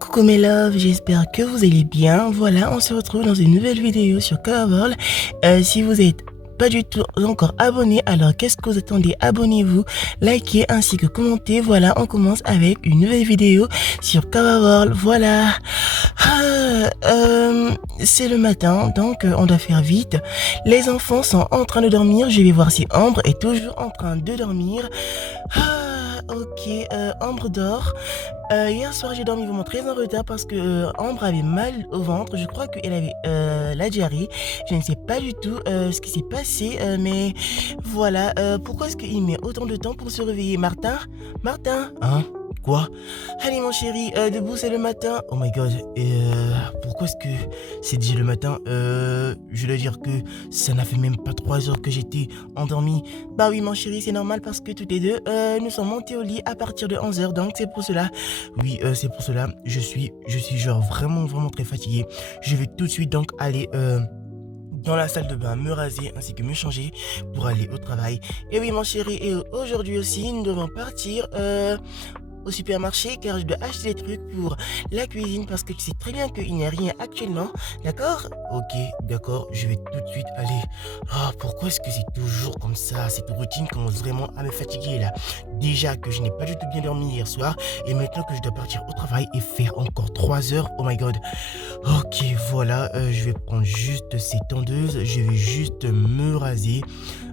Coucou mes loves, j'espère que vous allez bien. Voilà, on se retrouve dans une nouvelle vidéo sur Colorworld. Si vous êtes pas du tout encore abonné, alors qu'est-ce que vous attendez? Abonnez-vous, likez ainsi que commentez. Voilà, on commence avec une nouvelle vidéo sur Colorworld. Voilà. C'est le matin, donc on doit faire vite. Les enfants sont en train de dormir. Je vais voir si Ambre est toujours en train de dormir. Ok, Ambre dort. Hier soir, j'ai dormi vraiment très en retard parce que Ambre avait mal au ventre. Je crois qu'elle avait la diarrhée. Je ne sais pas du tout ce qui s'est passé, mais voilà. Pourquoi est-ce qu'il met autant de temps pour se réveiller? Martin? Martin? Hein? Quoi? Allez mon chéri, debout, c'est le matin. Oh my god, pourquoi est-ce que c'est déjà le matin? Je dois dire que ça n'a fait même pas 3 heures que j'étais endormi. Bah oui mon chéri, c'est normal parce que tous les deux, nous sommes montés au lit à partir de 11 heures, donc c'est pour cela. Oui, c'est pour cela, je suis genre vraiment très fatigué. Je vais tout de suite donc aller dans la salle de bain, me raser ainsi que me changer pour aller au travail. Et oui mon chéri, et aujourd'hui aussi, nous devons partir au supermarché car je dois acheter des trucs pour la cuisine parce que tu sais très bien qu'il n'y a rien actuellement, d'accord? Ok, d'accord, je vais tout de suite aller. Pourquoi est-ce que c'est toujours comme ça? Cette routine commence vraiment à me fatiguer là. Déjà que je n'ai pas du tout bien dormi hier soir et maintenant que je dois partir au travail et faire encore 3 heures, oh my god. Ok, voilà, je vais prendre juste ces tondeuses, je vais juste me raser.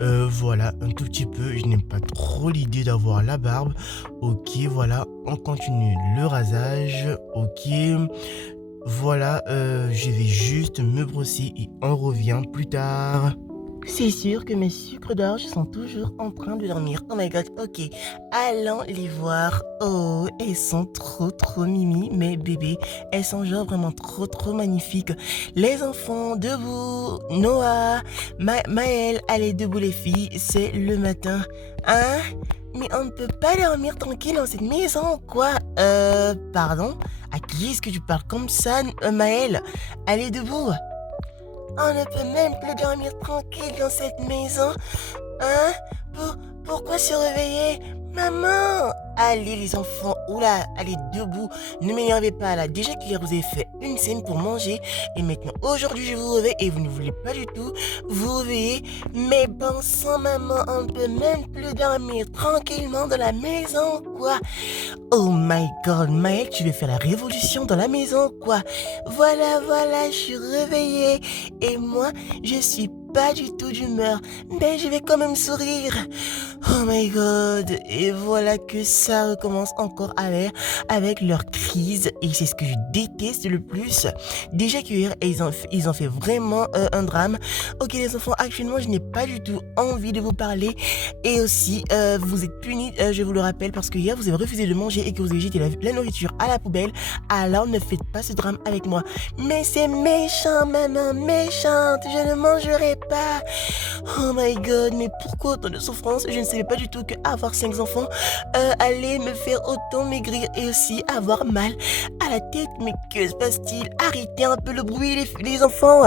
Voilà, un tout petit peu, je n'aime pas trop l'idée d'avoir la barbe. Ok, voilà, on continue le rasage. Ok, voilà, je vais juste me brosser et on revient plus tard. C'est sûr que mes sucres d'orge sont toujours en train de dormir. Oh my god, ok. Allons les voir. Oh, elles sont trop mimi, mes bébés. Elles sont genre vraiment trop magnifiques. Les enfants, debout. Noah, Maëlle, allez debout les filles, c'est le matin. Hein? Mais on ne peut pas dormir tranquille dans cette maison, quoi. Pardon? À qui est-ce que tu parles comme ça, Maëlle? Allez debout. On ne peut même plus dormir tranquille dans cette maison. Hein? Pourquoi se réveiller? Maman! Allez les enfants, oula, allez debout, ne m'énervez pas là. Déjà qu'hier vous avez fait une scène pour manger et maintenant aujourd'hui je vous réveille et vous ne voulez pas du tout vous réveiller. Mais bon sang maman, on ne peut même plus dormir tranquillement dans la maison quoi. Oh my god, Maëlle, tu veux faire la révolution dans la maison quoi. Voilà, je suis réveillée et moi je suis pas du tout d'humeur, mais je vais quand même sourire. Oh my god, et voilà que ça recommence encore avec leur crise et c'est ce que je déteste le plus. Déjà qu'hier ils ont fait vraiment un drame. Ok les enfants, actuellement je n'ai pas du tout envie de vous parler et aussi vous êtes punis, je vous le rappelle parce que hier vous avez refusé de manger et que vous avez jeté la nourriture à la poubelle. Alors ne faites pas ce drame avec moi. Mais c'est méchant maman, méchante, je ne mangerai pas. Oh my god, mais pourquoi autant de souffrance? Je ne savais pas du tout qu'avoir 5 enfants allait me faire autant maigrir et aussi avoir mal à la tête. Mais que se passe-t-il? Arrêtez un peu le bruit les enfants.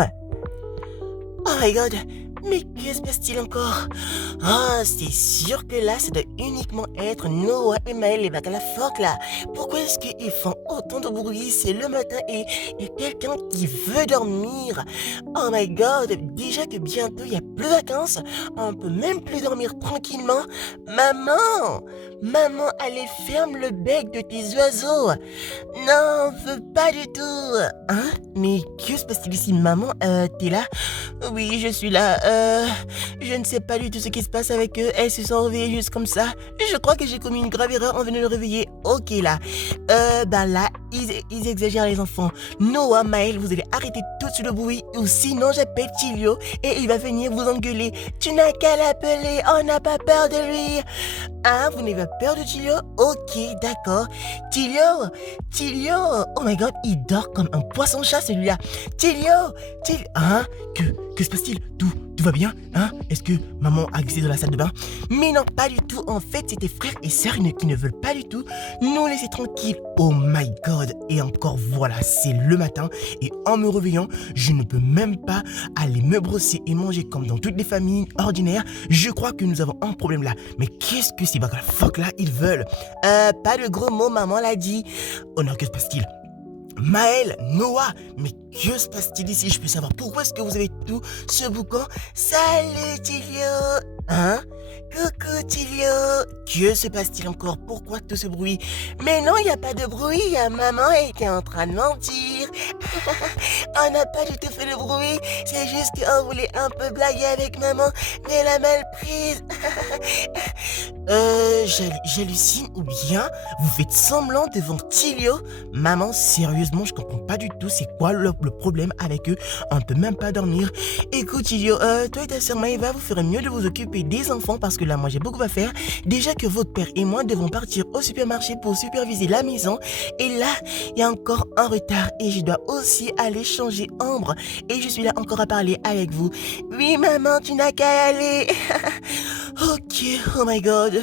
Oh my god, mais que se passe-t-il encore? C'est sûr que là, ça doit uniquement être Noah et Maëlle les bacs à la forque là. Pourquoi est-ce qu'ils font autant de bruit? C'est le matin et il y a quelqu'un qui veut dormir. Oh my god, déjà que bientôt il n'y a plus de vacances, on peut même plus dormir tranquillement. Maman, allez ferme le bec de tes oiseaux. Non, on veut pas du tout. Hein? Mais que se passe-t-il ici? Maman, t'es là? Oui, je suis là. je ne sais pas du tout ce qui se passe avec eux. Elles se sont réveillées juste comme ça. Je crois que j'ai commis une grave erreur en venant de le réveiller. Ok là. Là, ils exagèrent les enfants. Noah, Maël, vous allez arrêter tout de suite le bruit ou sinon j'appelle Tilio et il va venir vous engueuler. Tu n'as qu'à l'appeler, on n'a pas peur de lui. Hein, vous n'avez pas peur de Tilio? Ok, d'accord. Tilio, oh my god, il dort comme un poisson-chat celui-là. Tilio, hein, que se passe-t-il? Tout va bien? Hein? Est-ce que maman a glissé dans la salle de bain? Mais non, pas du tout. En fait, c'est tes frères et sœurs qui ne veulent pas du tout nous laisser tranquilles. Oh my god. Et encore, voilà, c'est le matin. Et en me réveillant, je ne peux même pas aller me brosser et manger comme dans toutes les familles ordinaires. Je crois que nous avons un problème là. Mais qu'est-ce que ces bagarres fuck là, ils veulent? Pas de gros mots, maman l'a dit. Oh non, que se passe-t-il? Maël, Noah, mais que se passe-t-il ici? Je peux savoir pourquoi est-ce que vous avez tout ce boucan? Salut Tilio. Hein? Coucou Tilio. Que se passe-t-il encore? Pourquoi tout ce bruit? Mais non, il n'y a pas de bruit, maman était en train de mentir. On n'a pas du tout fait de bruit, c'est juste qu'on voulait un peu blaguer avec maman, mais elle a mal prise. J'hallucine ou bien vous faites semblant devant Tilio? Maman, sérieusement, je comprends pas du tout c'est quoi le problème avec eux. On ne peut même pas dormir. Écoute Tilio, toi et ta sœur Maëva, vous ferez mieux de vous occuper des enfants parce que là, moi j'ai beaucoup à faire. Déjà que votre père et moi devons partir au supermarché pour superviser la maison. Et là, il y a encore un retard et je dois aussi aller changer Ambre. Et je suis là encore à parler avec vous. Oui maman, tu n'as qu'à aller. Ok, oh my god.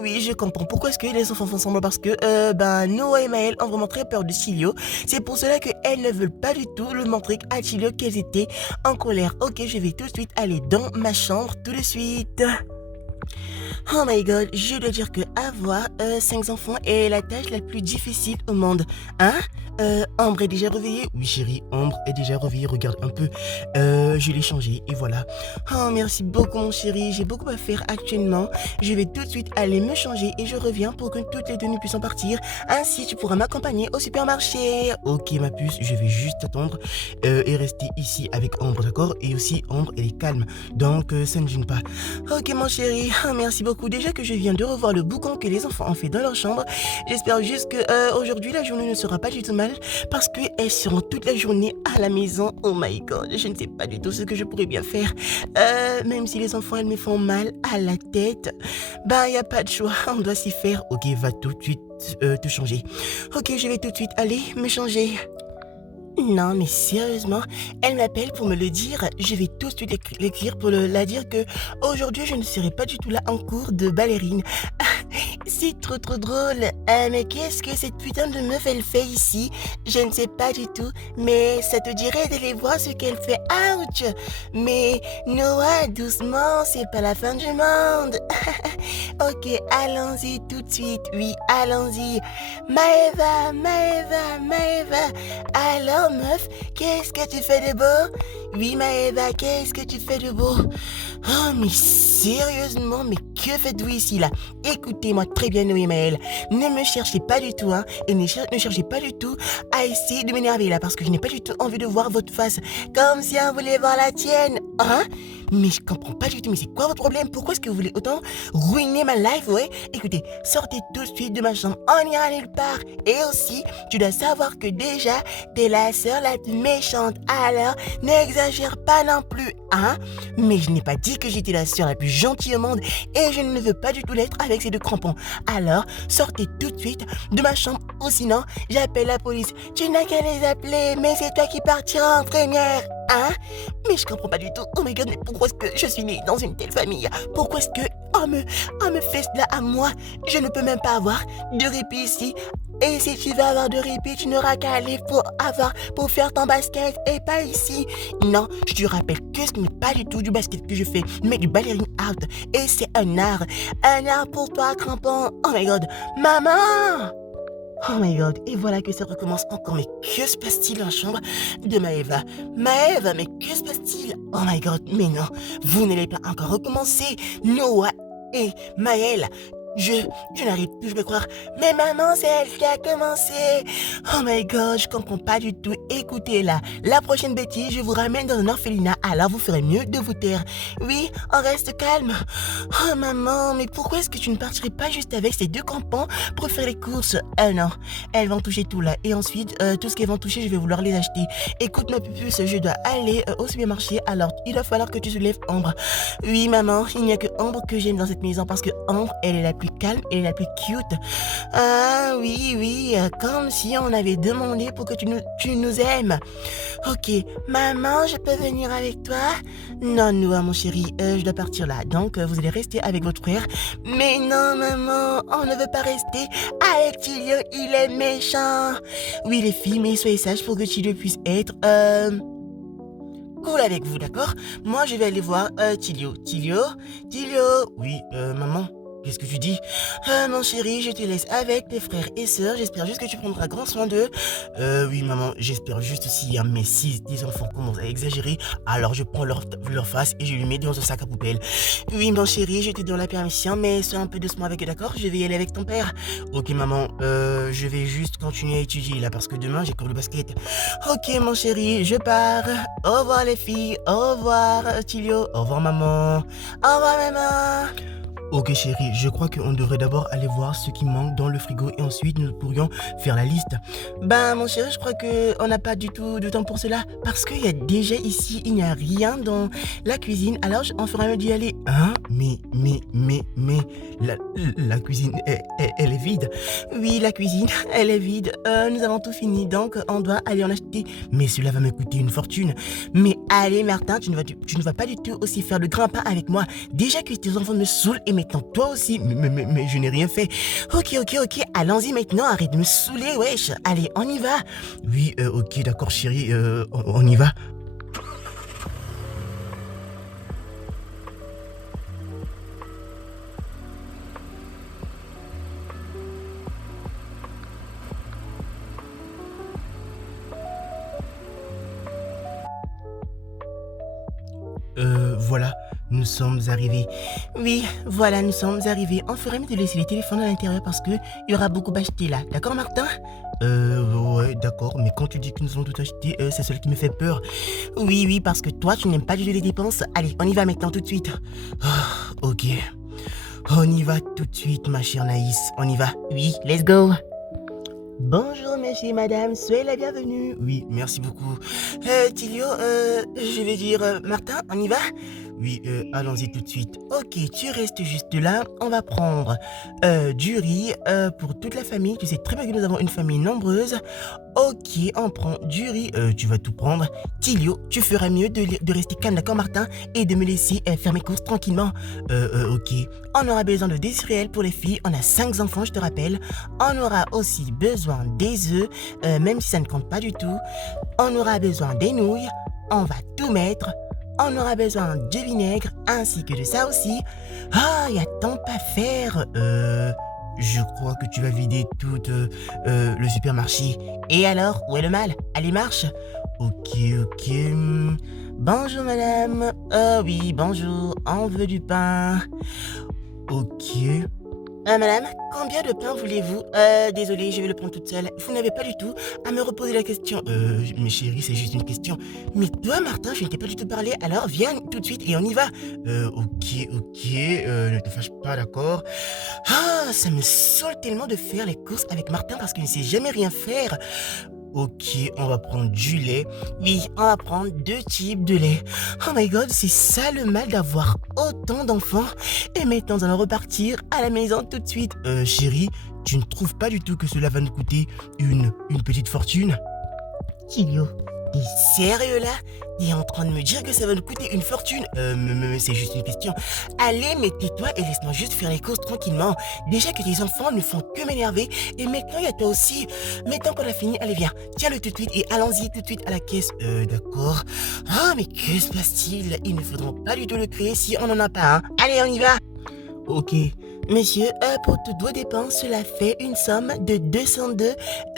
Oui, je comprends. Pourquoi est-ce que les enfants font semblant? Parce que, Noah et Maël ont vraiment très peur de Tilio. C'est pour cela qu'elles ne veulent pas du tout le montrer à Tilio qu'elles étaient en colère. Ok, je vais tout de suite aller dans ma chambre, tout de suite. Oh my god, je dois dire que avoir 5 enfants est la tâche la plus difficile au monde. Hein? Ambre est déjà réveillée? Oui chérie, Ambre est déjà réveillée, regarde un peu. Je l'ai changée et voilà. Oh merci beaucoup mon chéri, j'ai beaucoup à faire actuellement. Je vais tout de suite aller me changer et je reviens pour que toutes les deux nous puissions partir. Ainsi tu pourras m'accompagner au supermarché. Ok ma puce, je vais juste attendre et rester ici avec Ambre, d'accord? Et aussi Ambre elle est calme, donc ça ne gêne pas. Ok mon chéri, merci beaucoup. Déjà que je viens de revoir le boucan que les enfants ont fait dans leur chambre, j'espère juste que aujourd'hui la journée ne sera pas du tout mal parce qu'elles seront toute la journée à la maison. Oh my god, je ne sais pas du tout ce que je pourrais bien faire. Même si les enfants elles me font mal à la tête, il n'y a pas de choix, on doit s'y faire. Ok, va tout de suite te changer. Ok, je vais tout de suite aller me changer. Non, mais sérieusement, elle m'appelle pour me le dire. Je vais tout de suite l'écrire pour la dire que aujourd'hui je ne serai pas du tout là en cours de ballerine. C'est trop drôle. Mais qu'est-ce que cette putain de meuf elle fait ici? Je ne sais pas du tout, mais ça te dirait d'aller voir ce qu'elle fait. Ouch! Mais Noah, doucement, c'est pas la fin du monde. Ok, allons-y tout de suite. Oui, allons-y. Maëva. Alors meuf, qu'est-ce que tu fais de beau? Oui Maëva, qu'est-ce que tu fais de beau? Oh mais sérieusement, mais que faites-vous ici là? Écoutez-moi très bien Noé et Maël, ne me cherchez pas du tout et ne cherchez pas du tout à essayer de m'énerver là parce que je n'ai pas du tout envie de voir votre face comme si on voulait voir la tienne, hein? Mais je comprends pas du tout, mais c'est quoi votre problème? Pourquoi est-ce que vous voulez autant ruiner ma life, ouais? Écoutez, sortez tout de suite de ma chambre, on n'ira nulle part. Et aussi, tu dois savoir que déjà, t'es la sœur la plus méchante, alors n'exagère pas non plus, hein? Mais je n'ai pas dit que j'étais la sœur la plus gentille au monde et je ne veux pas du tout l'être avec ces deux crampons. Alors, sortez tout de suite de ma chambre ou sinon, j'appelle la police. Tu n'as qu'à les appeler, mais c'est toi qui partiras en première. Hein? Mais je comprends pas du tout. Oh my god, mais pourquoi est-ce que je suis née dans une telle famille? Pourquoi est-ce que on me fait cela à moi? Je ne peux même pas avoir de répit ici. Et si tu veux avoir de répit, tu n'auras qu'à aller pour faire ton basket et pas ici. Non, je te rappelle que ce n'est pas du tout du basket que je fais, mais du ballerine out. Et c'est un art. Un art pour toi, crampon. Oh my god. Maman! Oh my god, et voilà que ça recommence encore. Mais que se passe-t-il dans la chambre de Maëva? Maëva, mais que se passe-t-il? Oh my god, mais non, vous n'allez pas encore recommencer. Noah et Maël, Je, je n'arrive plus à me croire. Mais maman, c'est elle qui a commencé. Oh my god, je comprends pas du tout. Écoutez là, la prochaine bêtise, je vous ramène dans un orphelinat. Alors vous ferez mieux de vous taire. Oui, on reste calme. Oh maman, mais pourquoi est-ce que tu ne partirais pas juste avec ces deux campans pour faire les courses? Non, elles vont toucher tout là. Et ensuite, tout ce qu'elles vont toucher, je vais vouloir les acheter. Écoute ma pupuce, je dois aller au supermarché. Alors, il va falloir que tu soulèves Ambre. Oui maman, il n'y a que Ambre que j'aime dans cette maison parce que Ambre, elle est la plus calme et la plus cute. Ah oui, oui, comme si on avait demandé pour que tu nous aimes. Ok, maman, je peux venir avec toi? Non, Noah, mon chéri, je dois partir là. Donc, vous allez rester avec votre frère. Mais non, maman, on ne veut pas rester avec Tilio, il est méchant. Oui, les filles, mais soyez sages pour que Tilio puisse être, cool avec vous, d'accord? Moi, je vais aller voir Tilio. Tilio? Oui, maman, qu'est-ce que tu dis? Mon chéri, je te laisse avec tes frères et sœurs. J'espère juste que tu prendras grand soin d'eux. Oui, maman, j'espère juste aussi. Hein, mais si tes enfants commencent à exagérer, alors je prends leur face et je lui mets dans un sac à poubelle. Oui, mon chéri, je te donne la permission, mais sois un peu doucement avec eux, d'accord? Je vais y aller avec ton père. Ok, maman, je vais juste continuer à étudier là parce que demain j'ai cours de basket. Ok, mon chéri, je pars. Au revoir les filles. Au revoir, Tilio. Au revoir, maman. Au revoir, maman. Ok chérie, je crois qu'on devrait d'abord aller voir ce qui manque dans le frigo et ensuite nous pourrions faire la liste. Ben mon chéri, je crois qu'on n'a pas du tout de temps pour cela parce qu'il y a déjà ici, il n'y a rien dans la cuisine, alors on fera mieux d'y aller. Hein? Mais, la cuisine, elle est vide. Oui, la cuisine, elle est vide. Nous avons tout fini, donc on doit aller en acheter. Mais cela va me coûter une fortune. Mais allez Martin, tu ne vas pas du tout aussi faire le grand pain avec moi. Déjà que tes enfants me saoulent et maintenant toi aussi, mais je n'ai rien fait. Ok, allons-y maintenant, arrête de me saouler, wesh. Allez, on y va. Oui, ok, d'accord chérie, on y va. Voilà, nous sommes arrivés. Oui, voilà, nous sommes arrivés. On ferait mieux de laisser les téléphones à l'intérieur parce que il y aura beaucoup acheté là. D'accord, Martin? Ouais, d'accord, mais quand tu dis que nous avons tout acheté, c'est celle qui me fait peur. Oui, parce que toi, tu n'aimes pas du tout les dépenses. Allez, on y va maintenant tout de suite. Ok. On y va tout de suite, ma chère Naïs. On y va. Oui, let's go. Bonjour, monsieur et madame, soyez la bienvenue. Oui, merci beaucoup. Tilio, je vais dire, Martin, on y va? Oui, allons-y tout de suite. Ok, tu restes juste là. On va prendre du riz pour toute la famille. Tu sais très bien que nous avons une famille nombreuse. Ok, on prend du riz. Tu vas tout prendre. Tilio, tu feras mieux de rester calme, d'accord, Martin? Et de me laisser faire mes courses tranquillement. Ok. On aura besoin de des céréales pour les filles. On a 5 enfants, je te rappelle. On aura aussi besoin des œufs, même si ça ne compte pas du tout. On aura besoin des nouilles. On va tout mettre. On aura besoin de vinaigre ainsi que de ça aussi. Ah, il y a tant à faire. Je crois que tu vas vider tout le supermarché. Et alors, où est le mal? Allez, marche. Ok. Bonjour madame. Oui, bonjour. On veut du pain. Ok. Madame, combien de pain voulez-vous? Désolée, je vais le prendre toute seule. Vous n'avez pas du tout à me reposer la question. Mais chérie, c'est juste une question. Mais toi, Martin, je ne t'ai pas du tout parlé, alors viens tout de suite et on y va. Ok, ne te fâche pas, d'accord? Ah, ça me saoule tellement de faire les courses avec Martin parce qu'il ne sait jamais rien faire. Ok, on va prendre du lait. Oui, on va prendre 2 types de lait. Oh my god, c'est ça le mal d'avoir autant d'enfants. Et maintenant, nous allons repartir à la maison tout de suite. Chérie, tu ne trouves pas du tout que cela va nous coûter une petite fortune? Kilio, t'es sérieux là? T'es en train de me dire que ça va nous coûter une fortune? Mais c'est juste une question. Allez, mais tais-toi et laisse-moi juste faire les courses tranquillement. Déjà que tes enfants ne font que m'énerver. Et maintenant, il y a toi aussi. Maintenant qu'on a fini, allez viens. Tiens-le tout de suite et allons-y tout de suite à la caisse. D'accord. Ah, mais que se passe-t-il? Il ne faudra pas du tout le créer si on n'en a pas un. Allez, on y va. Ok, Monsieur, pour toutes vos dépenses, cela fait une somme de 202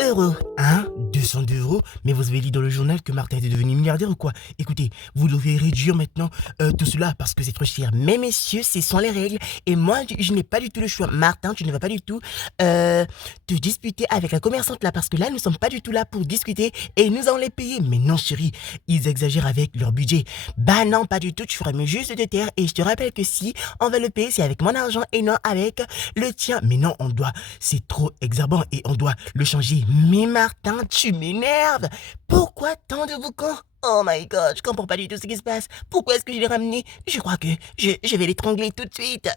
euros. Hein? 202 euros? Mais vous avez lu dans le journal que Martin était devenu milliardaire ou quoi? Écoutez, vous devez réduire maintenant tout cela parce que c'est trop cher. Mais messieurs, ce sont les règles et moi, je n'ai pas du tout le choix. Martin, tu ne vas pas du tout te disputer avec la commerçante là parce que là, nous sommes pas du tout là pour discuter et nous allons les payer. Mais non, chérie, ils exagèrent avec leur budget. Bah non, pas du tout, tu ferais mieux juste de te taire et je te rappelle que si on va le payer, c'est avec mon argent et non avec le tien. Mais non, on doit, c'est trop exorbitant et on doit le changer. Mais Martin, tu m'énerves. Pourquoi tant de boucans? Oh my god, je comprends pas du tout ce qui se passe. Pourquoi est-ce que je l'ai ramené? Je crois que je vais l'étrangler tout de suite.